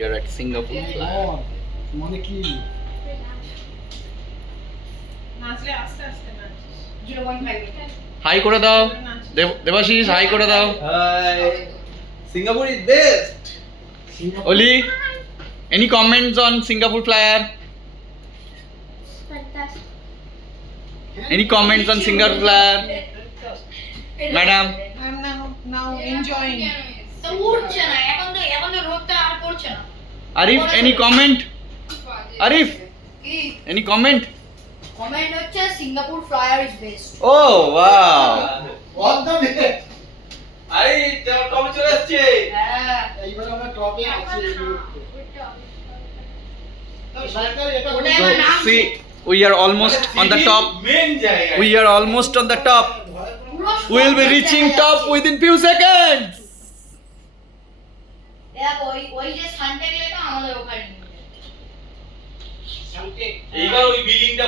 We are at Singapore Flyer. মানে কি নাচলে আস্তে আস্তে নাচ 0.5 হাই করে দাও দেবাশিস, হাই করে দাও। Hi. Singapore is best. Oli, any comments on Singapore Flyer? Fantastic. Any comments on Singapore Flyer? Madam? I'm now enjoying. তো উঠছে না এখন তো রোদটা আর পড়ছে না Arif, any comment? Arif, কি any comment? কমেন্ট হচ্ছে Singapore flyer is best Oh, wow. একদম আরে টপে চলে আসছে। হ্যাঁ এইবার আমরা টপে আছি এটা ওটা এবার নাম See, we are almost on the top. Main জায়গা। We are almost on the top. We will be reaching top within few seconds. দেখো ওই যে সানটেক লেখা আমাদের ওখানে এইবার ওই বিল্ডিংটা